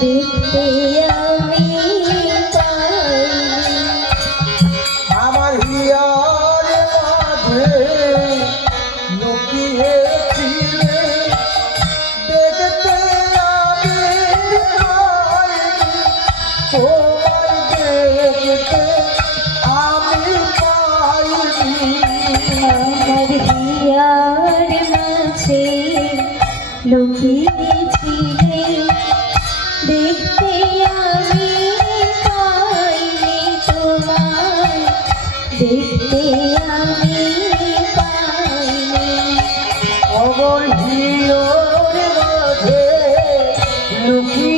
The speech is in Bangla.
দেখতে আমি পাইনি। আমার হিয়ার মাঝে লুকিয়েছিলে, দেখতে আমি পাইনি, তোমায় দেখতে আমি পাইনি। আমার হিয়ার মাঝে লুকিয়েছিলে, দেখতে আমি পাইনি, তোমায় দেখতে আমি পাইনি। আমার হিয়ার মাঝে লুকিয়ে